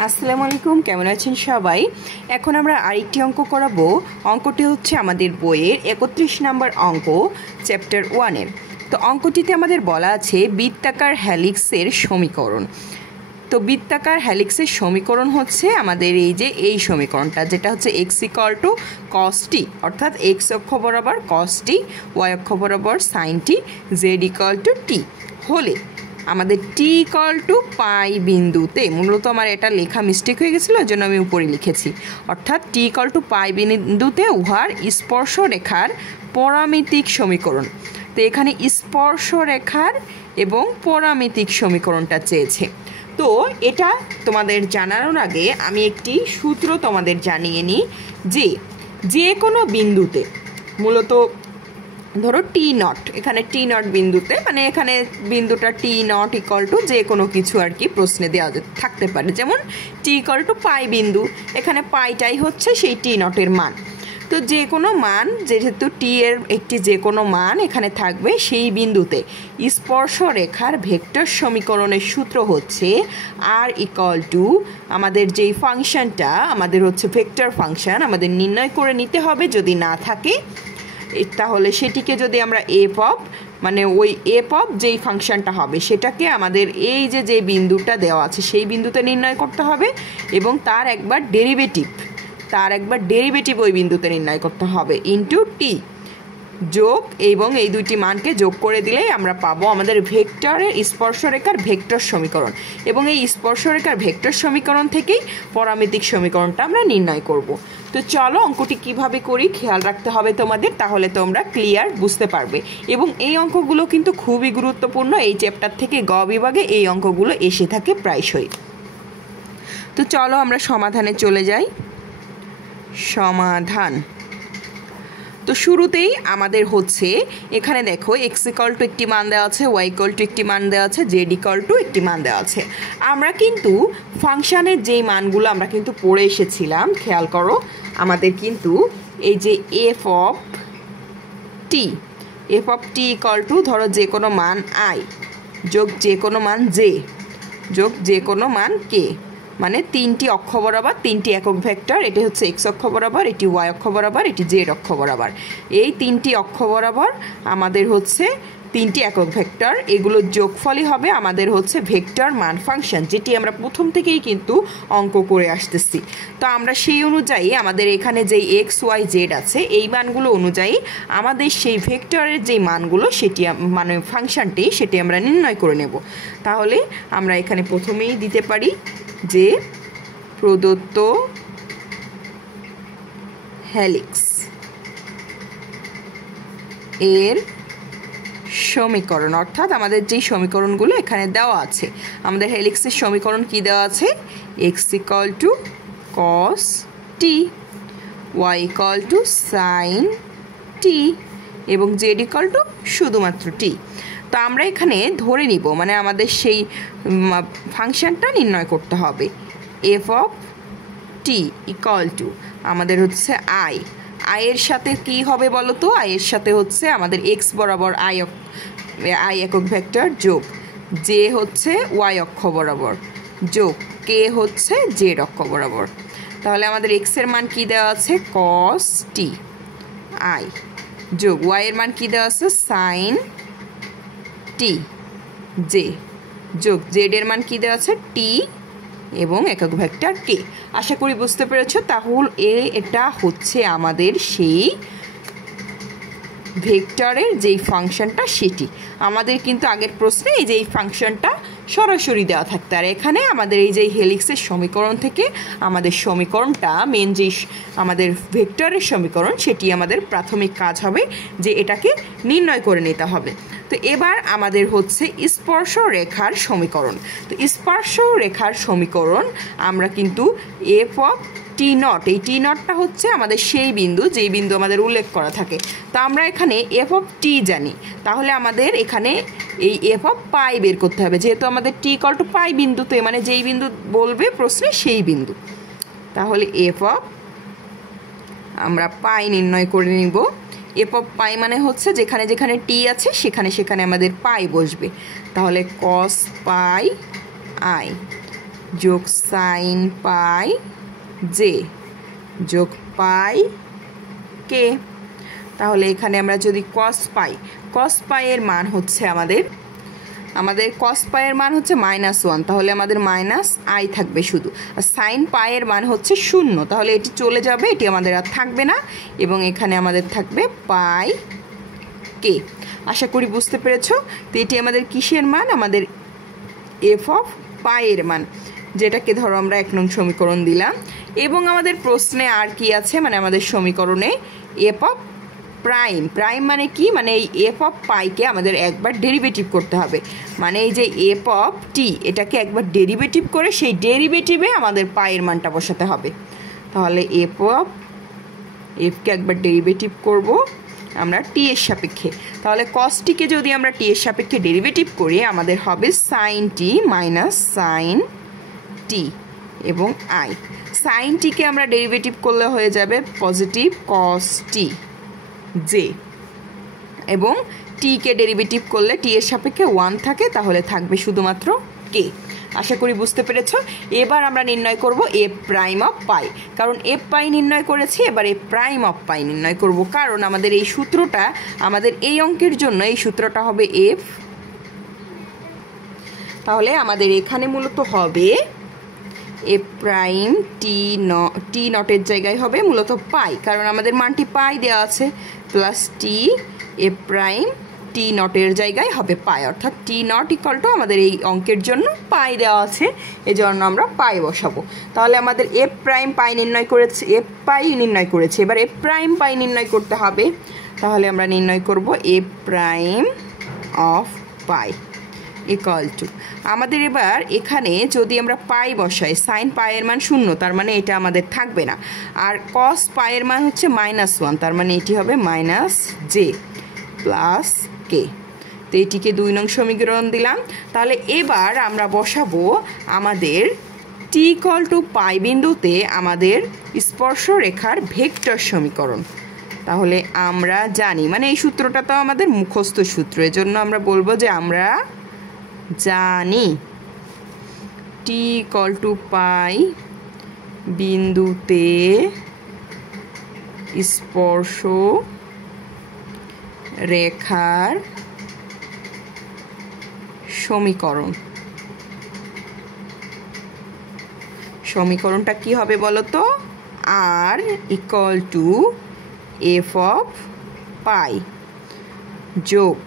আসসালামু আলাইকুম, কেমন আছেন সবাই? এখন আমরা আরেকটি অঙ্ক করাবো। অঙ্কটি হচ্ছে আমাদের বইয়ের 31 নম্বর অঙ্ক, চ্যাপ্টার 1-এর। তো অঙ্কটিতে আমাদের বলা আছে বৃত্তাকার হেলিক্সের সমীকরণ। তো বৃত্তাকার হেলিক্সের সমীকরণ হচ্ছে আমাদের এই সমীকরণটা, যেটা হচ্ছে x = cos t, অর্থাৎ x অক্ষ বরাবর cos t, y অক্ষ বরাবর sin t, z = t হলে আমাদের t = পাই বিন্দুতে, মূলত আমার এটা লেখা মিস্টেক হয়ে গেছিলো, ওই জন্য আমি উপরে লিখেছি, অর্থাৎ t = পাই বিন্দুতে উহার স্পর্শরেখার পরামিতিক সমীকরণ। তো এখানে স্পর্শরেখার এবং পরামিতিক সমীকরণটা চেয়েছে। তো এটা তোমাদের জানানোর আগে আমি একটি সূত্র তোমাদের জানিয়ে নিই যে কোনো বিন্দুতে, মূলত ধরো t0, এখানে t0 বিন্দুতে, মানে এখানে বিন্দুটা t0 = যে কোনো কিছু আর কি প্রশ্নে দেওয়া থাকতে পারে, যেমন t = পাই বিন্দু, এখানে পাইটাই হচ্ছে সেই t0 মান। তো যে কোনো মান, যেহেতু t এর একটি যে কোনো মান এখানে থাকবে, সেই বিন্দুতে স্পর্শরেখার ভেক্টর সমীকরণের সূত্র হচ্ছে r = আমাদের যেই ফাংশনটা আমাদের হচ্ছে ভেক্টর ফাংশন, আমাদের নির্ণয় করে নিতে হবে। যদি না থাকে তাহলে সেটিকে যদি আমরা মানে ওই যেই ফাংশনটা হবে সেটাকে আমাদের এই যে বিন্দুটা দেওয়া আছে সেই বিন্দুতে নির্ণয় করতে হবে, এবং তার একবার ডেরিভেটিভ ওই বিন্দুতে নির্ণয় করতে হবে ইনটু টি যোগ, এবং এই দুইটি মানকে যোগ করে দিলেই আমরা পাবো আমাদের ভেক্টরের স্পর্শরেখার ভেক্টর সমীকরণ, এবং এই স্পর্শরেখার ভেক্টর সমীকরণ থেকেই পরামিতিক সমীকরণটা আমরা নির্ণয় করব। তো চলো অঙ্কটি কিভাবে করি খেয়াল রাখতে হবে তোমাদের, তাহলে তোমরা ক্লিয়ার বুঝতে পারবে। এবং এই অঙ্কগুলো কিন্তু খুবই গুরুত্বপূর্ণ, এই চ্যাপ্টার থেকে গ বিভাগে এই অঙ্কগুলো এসে থাকে প্রায়শই। তো চলো আমরা সমাধানে চলে যাই। সমাধান। তো শুরুতেই আমাদের হচ্ছে এখানে দেখো x = একটি মান দেওয়া আছে, y = একটি মান দেওয়া আছে, z = একটি মান দেওয়া আছে। আমরা কিন্তু ফাংশানের যেই মানগুলো আমরা কিন্তু পড়ে এসেছিলাম, খেয়াল করো, আমাদের কিন্তু এই যে f of t = ধরো যে কোনো মান i যোগ যে কোনো মান j যোগ যে কোনো মান k, মানে তিনটি অক্ষ বরাবর তিনটি একক ভেক্টর, এটি হচ্ছে x অক্ষ বরাবর, এটি y অক্ষ বরাবর, এটি z অক্ষ বরাবর। এই তিনটি অক্ষ বরাবর আমাদের হচ্ছে তিনটি একক ভেক্টর, এগুলোর যোগফলই হবে আমাদের হচ্ছে ভেক্টর মান ফাংশন, যেটি আমরা প্রথম থেকেই কিন্তু অঙ্ক করে আসতেছি। তো আমরা সেই অনুযায়ী আমাদের এখানে যেই x y z আছে এই মানগুলো অনুযায়ী আমাদের সেই ভেক্টরের যেই মানগুলো সেটি মানে ফাংশনটি সেটি আমরা নির্ণয় করে নেব। তাহলে আমরা এখানে প্রথমেই দিতে পারি যে প্রদত্ত হেলিক্স এর সমীকরণ, অর্থাৎ আমাদের যেই সমীকরণগুলো এখানে দেওয়া আছে, আমাদের হেলিক্সের সমীকরণ কি দেওয়া আছে? x = cos t, y = sin t, এবং z = শুধুমাত্র t। তো আমরা এখানে ধরে নিব, মানে আমাদের সেই ফাংশনটা নির্ণয় করতে হবে। f of t = আমাদের হচ্ছে i এর সাথে কি হবে বলো তো? i এর সাথে হচ্ছে আমাদের x বরাবর i একক ভেক্টর, যোগ j হচ্ছে y অক্ষ বরাবর, যোগ k হচ্ছে z অক্ষ বরাবর। তাহলে আমাদের x এর মান কি দেওয়া আছে? cos t i, যোগ y এর মান কি দেওয়া আছে? sin t j, যোগ z এর মান কি দেওয়া আছে? t এবং একক ভেক্টর k। আশা করি বুঝতে পেরেছ। তাহলে এটা হচ্ছে আমাদের সেই ভেক্টরের যেই ফাংশনটা সেটি আমাদের কিন্তু আগের প্রশ্নে এই যে এই ফাংশনটা সরাসরি দেওয়া থাকতে, আর এখানে আমাদের এই যে হেলিক্সের সমীকরণ থেকে আমাদের সমীকরণটা মেন যেই আমাদের ভেক্টরের সমীকরণ সেটি আমাদের প্রাথমিক কাজ হবে যে এটাকে নির্ণয় করে নিতে হবে। তো এবার আমাদের হচ্ছে স্পর্শরেখার সমীকরণ। তো স্পর্শরেখার সমীকরণ আমরা কিন্তু f of t0, এই t0টা হচ্ছে আমাদের সেই বিন্দু যেই বিন্দু আমাদের উল্লেখ করা থাকে। তো আমরা এখানে f of t জানি, তাহলে আমাদের এখানে এই f of পাই বের করতে হবে, যেহেতু আমাদের t = পাই বিন্দুতে, মানে যেই বিন্দু বলবে প্রশ্নে সেই বিন্দু। তাহলে f of আমরা পাই নির্ণয় করে নিব। f of পাই মানে হচ্ছে যেখানে যেখানে t আছে সেখানে সেখানে আমাদের পাই বসবে। তাহলে cos পাই i যোগ সাইন পাই জে যোগ পাই কে। তাহলে এখানে আমরা যদি কস পাইয়ের মান হচ্ছে আমাদের কস পাইয়ের মান হচ্ছে -1, তাহলে আমাদের মাইনাস আই থাকবে শুধু। আর সাইন পাইয়ের মান হচ্ছে 0, তাহলে এটি চলে যাবে, এটি আমাদের আর থাকবে না, এবং এখানে আমাদের থাকবে পাই কে। আশা করি বুঝতে পেরেছো। তো এটি আমাদের কিসের মান? আমাদের এফ অফ পাইয়ের মান, যেটাকে ধরো আমরা 1 নং সমীকরণ দিলাম। এবং আমাদের প্রশ্নে আর কি আছে, মানে আমাদের সমীকরণে এফ অফ প্রাইম মানে কি, মানে এই এফ অফ পাইকে আমাদের একবার ডেরিভেটিভ করতে হবে, মানে এই যে এফ অফ টি এটাকে একবার ডেরিভেটিভ করে সেই ডেরিভেটিভে আমাদের পাইয়ের মানটা বসাতে হবে। তাহলে এফকে একবার ডেরিভেটিভ করব আমরা টি এর সাপেক্ষে। তাহলে কস টিকে যদি আমরা টি এর সাপেক্ষে ডেরিভেটিভ করি আমাদের হবে সাইন টি মাইনাস সাইন টি এবং আই। সাইন টিকে আমরা ডেরিভেটিভ করলে হয়ে যাবে পজিটিভ কস টি জে, এবং টিকে ডেরিভেটিভ করলে টি এর সাপেক্ষে 1 থাকে, তাহলে থাকবে শুধুমাত্র কে। আশা করি বুঝতে পেরেছো। এবার আমরা নির্ণয় করব এফ প্রাইম অফ পাই, কারণ এফ পাই নির্ণয় করেছি, এবার এফ প্রাইম অফ পাই নির্ণয় করব, কারণ আমাদের এই সূত্রটা, আমাদের এই অঙ্কের জন্য এই সূত্রটা হবে এফ। তাহলে আমাদের এখানে মূলত হবে এফ প্রাইম টি নটের জায়গায় হবে মূলত পাই, কারণ আমাদের মানটি পাই দেওয়া আছে, প্লাস টি এফ প্রাইম টি নটের জায়গায় হবে পাই, অর্থাৎ টি নট ইকুয়াল টু আমাদের এই অঙ্কের জন্য পাই দেওয়া আছে, এজন্য আমরা পাই বসাবো। তাহলে আমাদের এফ প্রাইম পাই নির্ণয় করেছে, এফ পাই নির্ণয় করেছে, এবার এফ প্রাইম পাই নির্ণয় করতে হবে। তাহলে আমরা নির্ণয় করব F prime of pi equal to, আমাদের এবার এখানে যদি আমরা পাই বসাই, সাইন পাইয়ের মান 0, তার মানে এটা আমাদের থাকবে না, আর কস পাইয়ের মান হচ্ছে -1, তার মানে এটি হবে মাইনাস জে প্লাস কে। তো এটিকে 2 নং সমীকরণ দিলাম। তাহলে এবার আমরা বসাবো আমাদের টি ইকুয়াল টু পাই বিন্দুতে আমাদের স্পর্শরেখার ভেক্টর সমীকরণ। তাহলে আমরা জানি, মানে এই সূত্রটা তো আমাদের মুখস্থ সূত্র, এজন্য আমরা বলবো যে আমরা জানি টি ইকুয়াল টু পাই বিন্দুতে স্পর্শ রেখার সমীকরণটা কি হবে বলো তো? R equal to F of pi যোগ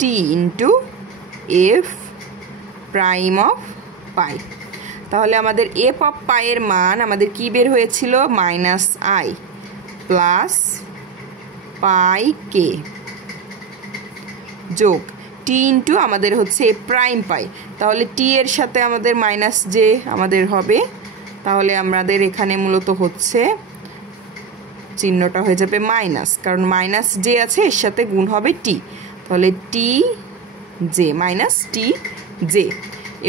T into F prime of pi. তাহলে আমাদের এফ অফ পাইয়ের মান আমাদের কি বের হয়েছিল? -i প্লাস পাই কে যোগ টি ইন্টু আমাদের হচ্ছে এফ প্রাইম পাই, তাহলে টি এর সাথে আমাদের মাইনাস জে আমাদের হবে, তাহলে আমাদের এখানে মূলত হচ্ছে চিহ্নটা হয়ে যাবে মাইনাস, কারণ মাইনাস জে আছে, এর সাথে গুণ হবে টি, তাহলে T J minus T J,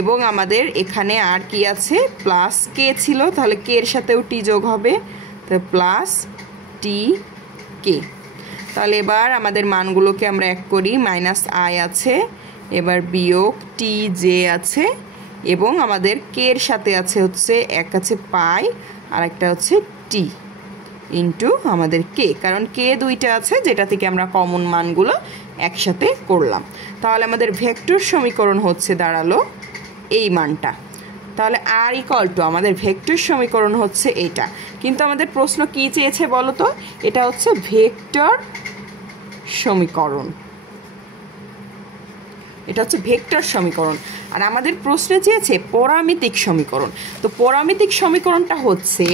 এবং আমাদের এখানে আর কি আছে? প্লাস কে ছিল, তাহলে কে এর সাথেও টি যোগ হবে, তো প্লাস টি কে। তাহলে এবার আমাদের মানগুলোকে আমরা এক করি, -i আছে, এবার বিয়োগ টি জে আছে, এবং আমাদের কে এর সাথে আছে হচ্ছে এক আছে পাই আর একটা হচ্ছে টি ইন্টু আমাদের কে, কারণ কে দুইটা আছে যেটা থেকে আমরা কমন মানগুলো একসাথে করলাম। তাহলে আমাদের ভেক্টর সমীকরণ হচ্ছে দাঁড়ালো এই মানটা। তাহলে আর ইকুয়াল টু আমাদের ভেক্টর সমীকরণ হচ্ছে এটা, কিন্তু আমাদের প্রশ্ন কি চেয়েছে বলো তো? এটা হচ্ছে ভেক্টর সমীকরণ, এটা হচ্ছে ভেক্টর সমীকরণ, আর আমাদের প্রশ্নে চেয়েছে পরামিতিক সমীকরণ। তো পরামিতিক সমীকরণটা হচ্ছে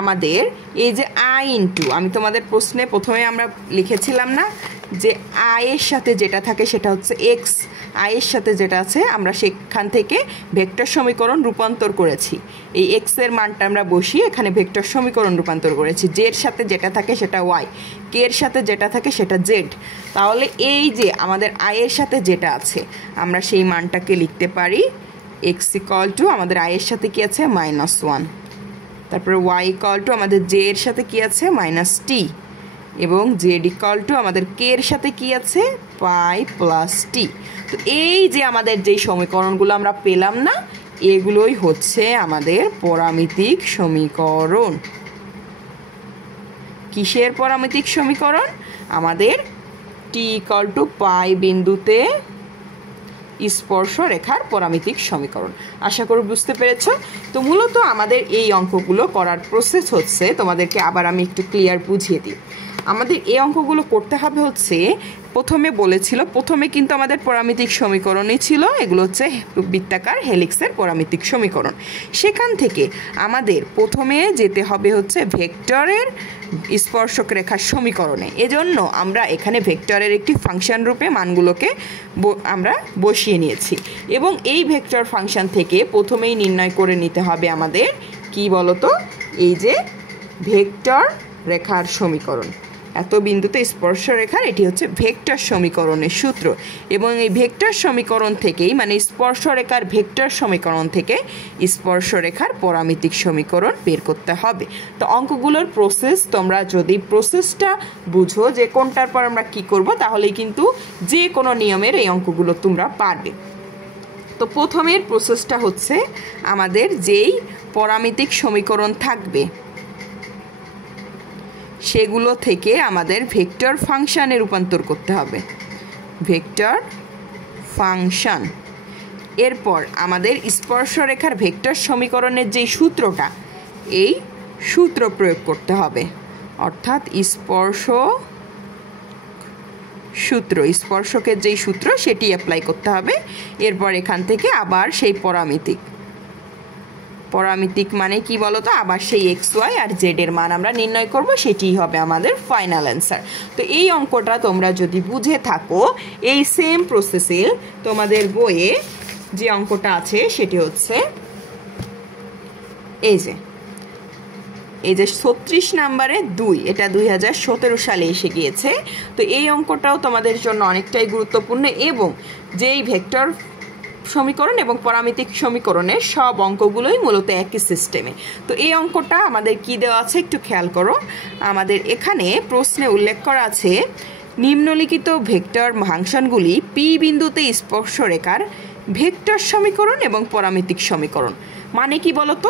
আমাদের এই যে আই ইন্টু, আমি তোমাদের প্রশ্নে প্রথমে আমরা লিখেছিলাম না যে আয়ের সাথে যেটা থাকে সেটা হচ্ছে এক্স, আয়ের সাথে যেটা আছে আমরা সেখান থেকে ভেক্টর সমীকরণ রূপান্তর করেছি, এই এক্স এর মানটা আমরা বসিয়ে এখানে ভেক্টর সমীকরণ রূপান্তর করেছি। জেড সাথে যেটা থাকে সেটা ওয়াই, কে এর সাথে যেটা থাকে সেটা জেড। তাহলে এই যে আমাদের আয়ের সাথে যেটা আছে আমরা সেই মানটাকে লিখতে পারি এক্স ইকুয়াল টু আমাদের আয়ের সাথে কি আছে -1, তারপরে ওয়াই ইকুয়াল টু আমাদের জে এর সাথে কি আছে -t, এবং জেড ইকুয়াল টু আমাদের কে এর সাথে কি আছে পাই প্লাস টি। তো এই যে আমাদের যেই সমীকরণগুলো আমরা পেলাম না, এগুলোই হচ্ছে আমাদের পরামিতিক সমীকরণ। কিসের পরামিতিক সমীকরণ? আমাদের t=π বিন্দুতে স্পর্শ রেখার পরামিতিক সমীকরণ। আশা করি বুঝতে পেরেছ। তো মূলত আমাদের এই অঙ্কগুলো করার প্রসেস হচ্ছে, তোমাদেরকে আবার আমি একটু ক্লিয়ার বুঝিয়ে দিই। আমাদের এই অঙ্কগুলো করতে হবে হচ্ছে, প্রথমে কিন্তু আমাদের পরামিতিক সমীকরণই ছিল, এগুলো হচ্ছে বৃত্তাকার হেলিক্সের পরামিতিক সমীকরণ। সেখান থেকে আমাদের প্রথমে যেতে হবে হচ্ছে ভেক্টরের স্পর্শক রেখার সমীকরণে। এজন্য আমরা এখানে ভেক্টরের একটি ফাংশন রূপে মানগুলোকে আমরা বসিয়ে নিয়েছি, এবং এই ভেক্টর ফাংশন থেকে প্রথমেই নির্ণয় করে নিতে হবে আমাদের কি বলতো, এই যে ভেক্টর রেখার সমীকরণ, এত বিন্দুতে স্পর্শ রেখার এটি হচ্ছে ভেক্টর সমীকরণের সূত্র। এবং এই ভেক্টর সমীকরণ থেকেই, মানে স্পর্শ রেখার ভেক্টর সমীকরণ থেকে স্পর্শ রেখার পরামিতিক সমীকরণ বের করতে হবে। তো অঙ্কগুলোর প্রসেস, তোমরা যদি প্রসেসটা বুঝো যে কোনটার পর আমরা কি করব, তাহলেই কিন্তু যে কোনো নিয়মের এই অঙ্কগুলো তোমরা পারবে। তো প্রথমের প্রসেসটা হচ্ছে আমাদের যেই পরামিতিক সমীকরণ থাকবে সেগুলো থেকে আমাদের ভেক্টর ফাংশানে রূপান্তর করতে হবে, ভেক্টর ফাংশন। এরপর আমাদের স্পর্শরেখার ভেক্টর সমীকরণের যেই সূত্রটা, এই সূত্র প্রয়োগ করতে হবে, অর্থাৎ স্পর্শকের যেই সূত্র সেটি অ্যাপ্লাই করতে হবে। এরপর এখান থেকে আবার সেই পরামিতিক মানে কি বলতো, আবার সেই XY আর Z এর মান আমরা নির্ণয় করব, সেটিই হবে আমাদের ফাইনাল অ্যান্সার। তো এই অঙ্কটা তোমরা যদি বুঝে থাকো, এই সেম প্রসেসে তোমাদের বইয়ে যে অঙ্কটা আছে সেটি হচ্ছে এই যে 36 নম্বরে 2, এটা 2017 সালে এসে গিয়েছে। তো এই অঙ্কটাও তোমাদের জন্য অনেকটাই গুরুত্বপূর্ণ, এবং যেই ভেক্টর সমীকরণ এবং পরামিতিক সমীকরণের সব অঙ্কগুলোই মূলত একই সিস্টেমে। তো এই অঙ্কটা আমাদের কি দেওয়া আছে একটু খেয়াল করো। আমাদের এখানে প্রশ্নে উল্লেখ করা আছে, নিম্নলিখিত ভেক্টর ফাংশনগুলি পি বিন্দুতে স্পর্শ রেখার ভেক্টর সমীকরণ এবং পরামিতিক সমীকরণ। মানে কি বলতো,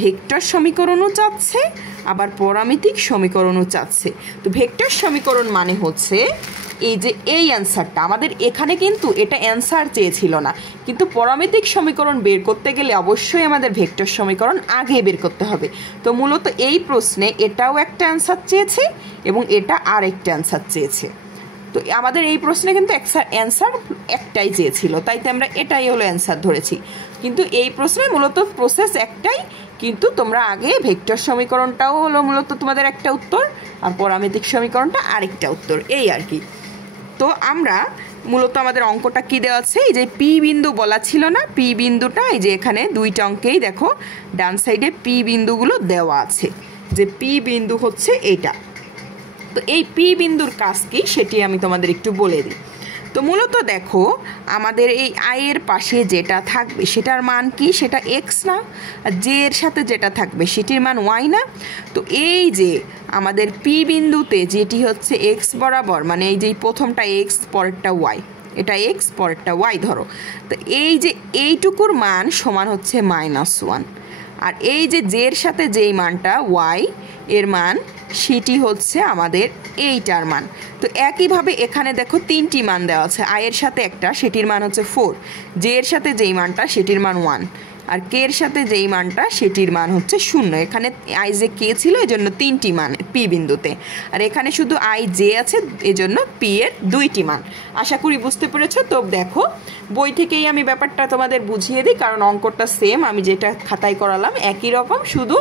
ভেক্টর সমীকরণও চাচ্ছে আবার পরামিতিক সমীকরণও চাচ্ছে। তো ভেক্টর সমীকরণ মানে হচ্ছে এই যে এই অ্যান্সারটা, আমাদের এখানে কিন্তু এটা অ্যান্সার চেয়েছিল না, কিন্তু পরামিতিক সমীকরণ বের করতে গেলে অবশ্যই আমাদের ভেক্টর সমীকরণ আগে বের করতে হবে। তো মূলত এই প্রশ্নে এটাও একটা অ্যান্সার চেয়েছে এবং এটা আর একটা অ্যান্সার চেয়েছে। তো আমাদের এই প্রশ্নে কিন্তু অ্যান্সার একটাই চেয়েছিল, তাই তো আমরা এটাই হলো অ্যান্সার ধরেছি। কিন্তু এই প্রশ্নে মূলত প্রসেস একটাই, কিন্তু তোমরা আগে ভেক্টর সমীকরণটাও হলো মূলত তোমাদের একটা উত্তর, আর পরামিতিক সমীকরণটা আরেকটা উত্তর, এই আর কি। তো আমরা মূলত আমাদের অঙ্কটা কি দেওয়া আছে, এই যে পি বিন্দু বলা ছিল না, পি বিন্দুটা এই যে এখানে দুইটা অঙ্কেই দেখো ডান সাইডে পি বিন্দুগুলো দেওয়া আছে, যে পি বিন্দু হচ্ছে এইটা। তো এই পি বিন্দুর কাজ কি সেটি আমি তোমাদের একটু বলে দিই। তো মূলত দেখো আমাদের এই আয়ের পাশে যেটা থাকবে সেটার মান কি, সেটা এক্স না, আর জে এর সাথে যেটা থাকবে সেটির মান ওয়াই না। তো এই যে আমাদের পি বিন্দুতে যেটি হচ্ছে এক্স বরাবর, মানে এই যে প্রথমটা এক্স পরেরটা ওয়াই, এটা এক্স পরেরটা ওয়াই ধরো, তো এই যে এইটুকুর মান সমান হচ্ছে -1, আর এই যে জের সাথে যেই মানটা ওয়াই এর মান সেটি হচ্ছে আমাদের এইটার মান। তো একইভাবে এখানে দেখো তিনটি মান দেওয়া আছে, আয়ের সাথে একটা সেটির মান হচ্ছে 4, জে এর সাথে যেই মানটা সেটির মান 1, আর কে এর সাথে যেই মানটা সেটির মান হচ্ছে 0। এখানে আই জে কে ছিল এজন্য তিনটি মান পি বিন্দুতে, আর এখানে শুধু আই জে আছে এজন্য পি এর দুইটি মান। আশা করি বুঝতে পেরেছো। তো দেখো বই থেকেই আমি ব্যাপারটা তোমাদের বুঝিয়ে দিই, কারণ অঙ্কটা সেম, আমি যেটা খাতায় করালাম একই রকম, শুধু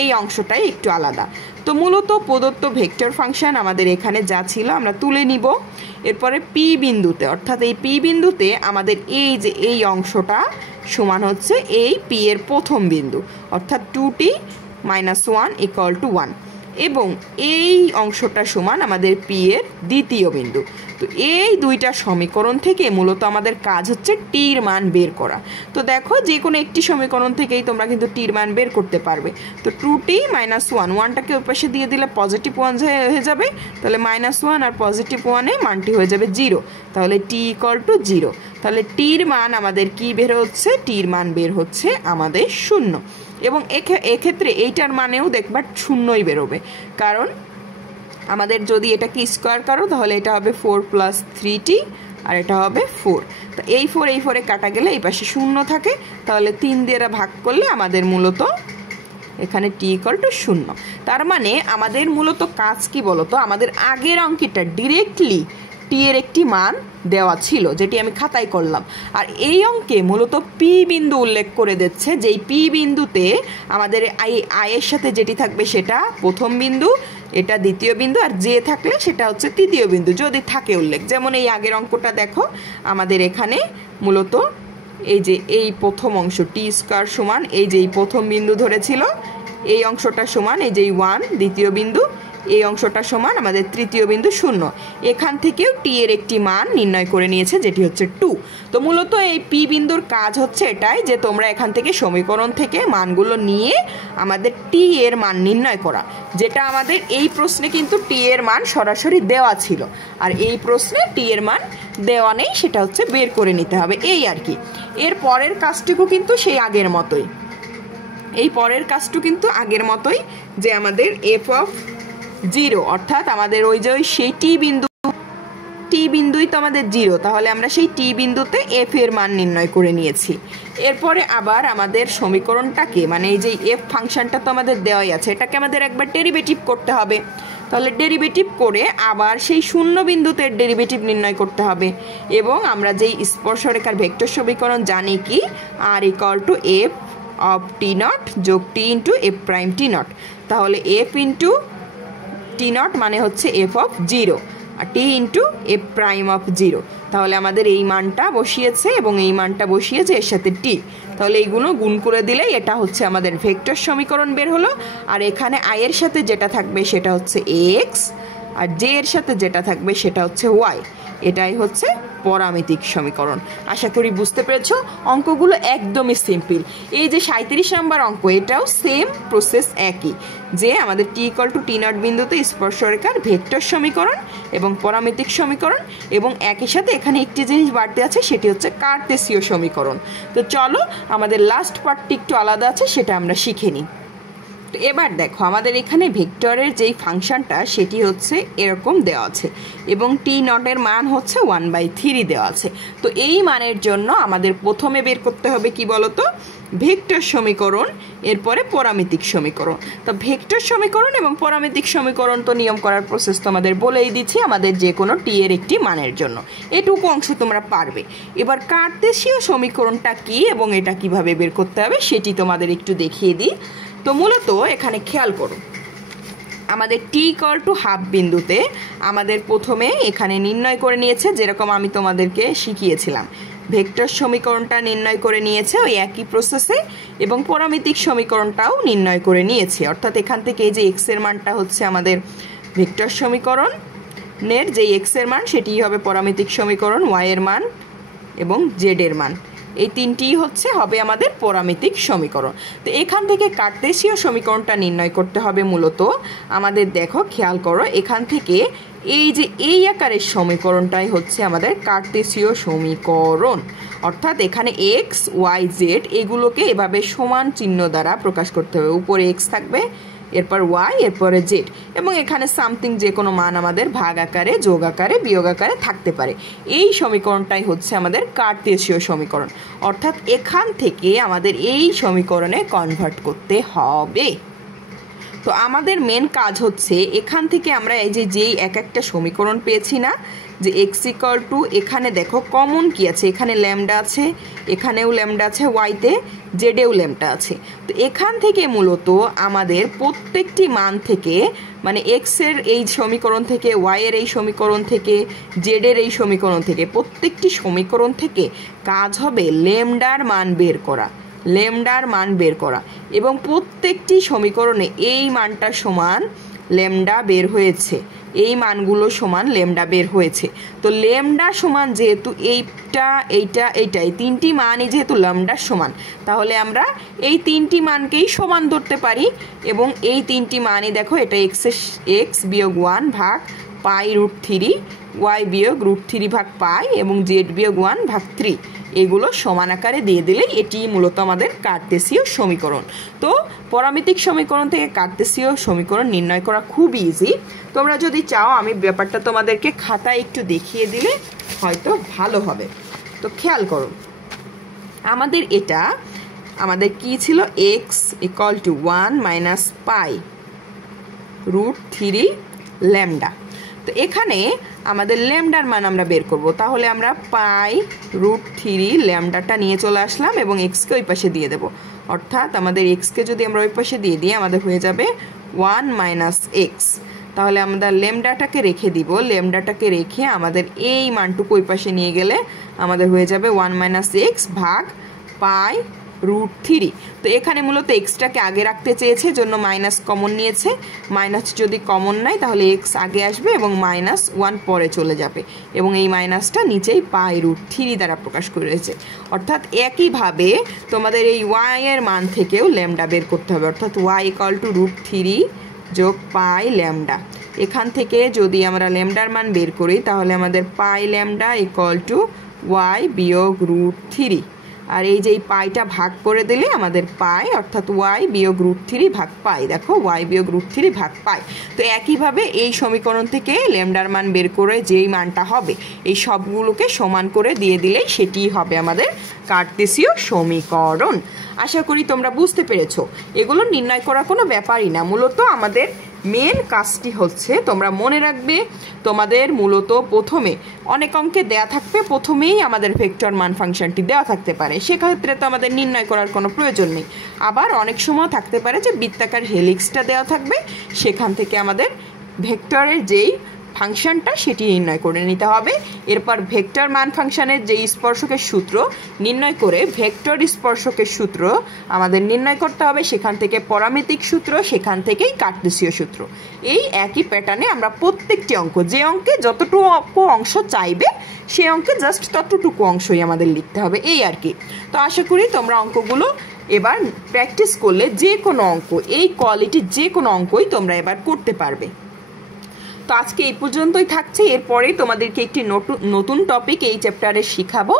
এই অংশটাই একটু আলাদা। তো মূলত প্রদত্ত ভেক্টর ফাংশন আমাদের এখানে যা ছিল আমরা তুলে নিব। এরপরে পি বিন্দুতে, অর্থাৎ এই পি বিন্দুতে আমাদের এই যে এই অংশটা সমান হচ্ছে এই পি এর প্রথম বিন্দু, অর্থাৎ 2t - 1 = 1। এবং এই অংশটা সমান আমাদের পি এর দ্বিতীয় বিন্দু। তো এই দুইটা সমীকরণ থেকে মূলত আমাদের কাজ হচ্ছে টির মান বের করা। তো দেখো যে কোনো একটি সমীকরণ থেকেই তোমরা কিন্তু টির মান বের করতে পারবে। তো 2t - 1, 1টাকে ওই পাশে দিয়ে দিলে পজিটিভ 1 হয়ে যাবে, তাহলে -1 আর +1 এ মানটি হয়ে যাবে 0, তাহলে t = 0। তাহলে টির মান আমাদের কি বের হচ্ছে? টির মান বের হচ্ছে আমাদের 0। এবং এক্ষেত্রে এইটার মানেও দেখবা 0ই বেরোবে, কারণ আমাদের যদি এটাকে স্কোয়ার করো তাহলে এটা হবে 4 + 3t আর এটা হবে 4। তো এই 4 কাটা গেলে এই পাশে 0 থাকে, তাহলে 3 দিয়ে ভাগ করলে আমাদের মূলত এখানে t = 0। তার মানে আমাদের মূলত কাজ কি বলতো? আমাদের আগের অঙ্কটা ডিরেক্টলি টি এর একটি মান দেওয়া ছিল, যেটি আমি খাতায় করলাম। আর এই অঙ্কে মূলত পি বিন্দু উল্লেখ করে দিচ্ছে, যেই পি বিন্দুতে আমাদের আয়ের সাথে যেটি থাকবে সেটা প্রথম বিন্দু, এটা দ্বিতীয় বিন্দু, আর যে থাকলে সেটা হচ্ছে তৃতীয় বিন্দু, যদি থাকে উল্লেখ। যেমন এই আগের অঙ্কটা দেখো, আমাদের এখানে মূলত এই যে এই প্রথম অংশ t² সমান এই যে প্রথম বিন্দু ধরেছিল, এই অংশটা সমান এই যে 1 দ্বিতীয় বিন্দু, এই অংশটা সমান আমাদের তৃতীয় বিন্দু 0। এখান থেকেও টি এর একটি মান নির্ণয় করে নিয়েছে, যেটি হচ্ছে 2। তো মূলত এই পি বিন্দুর কাজ হচ্ছে এটাই যে তোমরা এখান থেকে সমীকরণ থেকে মানগুলো নিয়ে আমাদের টি এর মান নির্ণয় করা, যেটা আমাদের এই প্রশ্নে কিন্তু টি এর মান সরাসরি দেওয়া ছিল, আর এই প্রশ্নে টি এর মান দেওয়া নেই, সেটা হচ্ছে বের করে নিতে হবে, এই আর কি। এর পরের কাজটুকু কিন্তু সেই আগের মতোই, এই পরের কাজটু কিন্তু আগের মতোই, যে আমাদের f(0) অর্থাৎ আমাদের ওই যে সেই টি বিন্দুই তো আমাদের 0, তাহলে আমরা সেই টি বিন্দুতে f এর মান নির্ণয় করে নিয়েছি। এরপরে আবার আমাদের সমীকরণটাকে, মানে এই যে f ফাংশনটা তো আমাদের দেওয়াই আছে, এটাকে আমাদের একবার ডেরিভেটিভ করতে হবে। তাহলে ডেরিভেটিভ করে আবার সেই 0 বিন্দুতে ডেরিভেটিভ নির্ণয় করতে হবে। এবং আমরা যেই স্পর্শরেখার ভেক্টর সমীকরণ জানি কি, r = f of t0 যোগ t × f'(t0), তাহলে f × t0 মানে হচ্ছে f(0) আর t × f'(0), তাহলে আমাদের এই মানটা বসিয়েছে এবং এই মানটা বসিয়েছে এর সাথে t, তাহলে এইগুলো গুণ করে দিলেই এটা হচ্ছে আমাদের ভেক্টর সমীকরণ বের হলো। আর এখানে i এর সাথে যেটা থাকবে সেটা হচ্ছে x, আর j এর সাথে যেটা থাকবে সেটা হচ্ছে y। এটাই হচ্ছে পরামিতিক সমীকরণ। আশা করি বুঝতে পেরেছো। অঙ্কগুলো একদমই সিম্পল। এই যে 37 নম্বর অঙ্ক, এটাও সেম প্রসেস একই, যে আমাদের t = t0 বিন্দুতে স্পর্শরেখার ভেক্টর সমীকরণ এবং পরামিতিক সমীকরণ, এবং একই সাথে এখানে একটি জিনিস বাড়তে আছে, সেটি হচ্ছে কার্তেসীয় সমীকরণ। তো চলো আমাদের লাস্ট পার্টটি একটু আলাদা আছে, সেটা আমরা শিখে নিই। তো এবার দেখো আমাদের এখানে ভেক্টরের যেই ফাংশনটা সেটি হচ্ছে এরকম দেওয়া আছে, এবং t0 এর মান হচ্ছে 1/3 দেওয়া আছে। তো এই মানের জন্য আমাদের প্রথমে বের করতে হবে কি বলতো? ভেক্টর সমীকরণ, এরপরে পরামিতিক সমীকরণ। তো ভেক্টর সমীকরণ এবং পরামিতিক সমীকরণ তো নিয়ম করার প্রসেস তো আমাদের বলেই দিচ্ছি, আমাদের যে কোনো টি এর একটি মানের জন্য। এটুকু অংশ তোমরা পারবে। এবার কার্তেসীয় সমীকরণটা কি এবং এটা কিভাবে বের করতে হবে সেটি তোমাদের একটু দেখিয়ে দিই। তো মূলত এখানে খেয়াল করো, আমাদের t = হাফ বিন্দুতে আমাদের প্রথমে এখানে নির্ণয় করে নিয়েছে, যেরকম আমি তোমাদেরকে শিখিয়েছিলাম, ভেক্টর সমীকরণটা নির্ণয় করে নিয়েছে ওই একই প্রসেসে, এবং পরামিতিক সমীকরণটাও নির্ণয় করে নিয়েছে। অর্থাৎ এখান থেকে এই যে x এর মানটা হচ্ছে আমাদের ভেক্টর সমীকরণের যেই x এর মান, সেটিই হবে পরামিতিক সমীকরণ, y এর মান এবং z এর মান, এই তিনটিই হবে আমাদের পরামিতিক সমীকরণ। তো এখান থেকে কার্তেসীয় সমীকরণটা নির্ণয় করতে হবে মূলত আমাদের। দেখো খেয়াল করো, এখান থেকে এই যে এই আকারের সমীকরণটাই হচ্ছে আমাদের কার্তেসীয় সমীকরণ। অর্থাৎ এখানে x, y, z এগুলোকে এভাবে সমান চিহ্ন দ্বারা প্রকাশ করতে হবে। উপরে x থাকবে, এরপর y, এরপরে z, এবং এখানে সামথিং যে কোনো মান আমাদের ভাগ আকারে, যোগ আকারে, বিয়োগ আকারে থাকতে পারে। এই সমীকরণটাই হচ্ছে আমাদের কার্তেসীয় সমীকরণ। অর্থাৎ এখান থেকে আমাদের এই সমীকরণে কনভার্ট করতে হবে। তো আমাদের মেন কাজ হচ্ছে এখান থেকে আমরা এই যেই এক একটা সমীকরণ পেয়েছি না, যে x = এখানে দেখো কমন কি আছে, এখানে ল্যামডা আছে, এখানেও ল্যামডা আছে, ওয়াইতে জেডেও ল্যামডা আছে। তো এখান থেকে মূলত আমাদের প্রত্যেকটি মান থেকে, মানে x এর এই সমীকরণ থেকে, y এর এই সমীকরণ থেকে, জেড এর এই সমীকরণ থেকে, প্রত্যেকটি সমীকরণ থেকে কাজ হবে ল্যামডার মান বের করা, এবং প্রত্যেকটি সমীকরণে এই মানটা সমান ল্যামডা বের হয়েছে, এই মানগুলো সমান ল্যামডা বের হয়েছে। তো ল্যামডা সমান যেহেতু এইটা এইটা এইটা এই তিনটি মানই যেহেতু ল্যামডার সমান, তাহলে আমরা এই তিনটি মানকেই সমান ধরতে পারি। এবং এই তিনটি মানই দেখো, এটা এক্স বিয়োগ 1 ভাগ পাই রুট 3, ওয়াই বিয়োগ রুট 3 ভাগ পাই এবং জেড বিয়োগ 1 ভাগ 3, এগুলো সমান আকারে দিয়ে দিলেই এটি মূলত আমাদের কার্তেসীয় সমীকরণ। তো পরামিতিক সমীকরণ থেকে কার্তেসীয় সমীকরণ নির্ণয় করা খুব ইজি। তোমরা যদি চাও আমি ব্যাপারটা তোমাদেরকে খাতায় একটু দেখিয়ে দিলে হয়তো ভালো হবে। তো খেয়াল করো, আমাদের কি ছিল, x equal to 1 minus pi root 3 lambda. তো এখানে আমাদের ল্যামডার মান আমরা বের করব, তাহলে আমরা পাই রুট 3 ল্যামডাটা নিয়ে চলে আসলাম এবং এক্সকে ওই পাশে দিয়ে দেব। অর্থাৎ আমাদের এক্সকে যদি আমরা ওই পাশে দিয়ে দিই আমাদের হয়ে যাবে 1 মাইনাস এক্স। তাহলে আমরা ল্যামডাটাকে রেখে দিব, ল্যামডাটাকে রেখে আমাদের এই মানটুকু ওই পাশে নিয়ে গেলে আমাদের হয়ে যাবে 1 মাইনাস এক্স ভাগ পাই রুট 3। তো এখানে মূলত এক্সটাকে আগে রাখতে চেয়েছে, জন্য মাইনাস কমন নিয়েছে। মাইনাস যদি কমন নাই তাহলে এক্স আগে আসবে এবং মাইনাস 1 পরে চলে যাবে, এবং এই মাইনাসটা নিচেই পাই রুট 3 দ্বারা প্রকাশ করেছে। অর্থাৎ একইভাবে তোমাদের এই ওয়াই এর মান থেকেও ল্যামডা বের করতে হবে, অর্থাৎ ওয়াই ইকুয়াল টু রুট 3 যোগ পাই ল্যামডা। এখান থেকে যদি আমরা ল্যামডার মান বের করি তাহলে আমাদের পাই ল্যামডা ইকুয়াল টু ওয়াই বিয়োগ রুট 3, আর এই যে এই পাইটা ভাগ করে দিলে আমাদের পাই, অর্থাৎ ওয়াই বিয়োগ রুট 3 ভাগ পাই। দেখো, ওয়াই বিয়োগ রুট 3 ভাগ পাই। তো একইভাবে এই সমীকরণ থেকে ল্যামডার মান বের করে যেই মানটা হবে এই সবগুলোকে সমান করে দিয়ে দিলেই সেটিই হবে আমাদের কার্তেসীয় সমীকরণ। আশা করি তোমরা বুঝতে পেরেছো। এগুলো নির্ণয় করার কোনো ব্যাপারই না, মূলত আমাদের মেন কাজটি হচ্ছে তোমরা মনে রাখবে, তোমাদের মূলত প্রথমে অনেক অঙ্কে দেয়া থাকবে, প্রথমেই আমাদের ভেক্টর মান ফাংশনটি দেওয়া থাকতে পারে, সেক্ষেত্রে তো আমাদের নির্ণয় করার কোনো প্রয়োজন নেই। আবার অনেক সময় থাকতে পারে যে বৃত্তাকার হেলিক্সটা দেওয়া থাকবে, সেখান থেকে আমাদের ভেক্টরের যেই ফাংশনটা সেটি নির্ণয় করে নিতে হবে। এরপর ভেক্টর মান ফাংশনের যে স্পর্শকের সূত্র নির্ণয় করে ভেক্টর স্পর্শকের সূত্র আমাদের নির্ণয় করতে হবে, সেখান থেকে পরামিতিক সূত্র, সেখান থেকেই কার্তেসীয় সূত্র। এই একই প্যাটার্নে আমরা প্রত্যেকটি অঙ্ক, যে অঙ্কে যতটুকু অংশ চাইবে সেই অঙ্কে জাস্ট ততটুকু অংশই আমাদের লিখতে হবে, এই আর কি। তো আশা করি তোমরা অঙ্কগুলো এবার প্র্যাকটিস করলে যে কোনো অঙ্ক, এই কোয়ালিটির যে কোনো অঙ্কই তোমরা এবার করতে পারবে। তো আজকে এই পর্যন্তই থাকছে, এরপরেই তোমাদেরকে একটি নতুন টপিক এই চ্যাপ্টারে শিখাবো।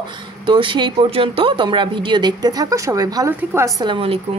তো সেই পর্যন্ত তোমরা ভিডিও দেখতে থাকো। সবাই ভালো থেকো। আসসালামু আলাইকুম।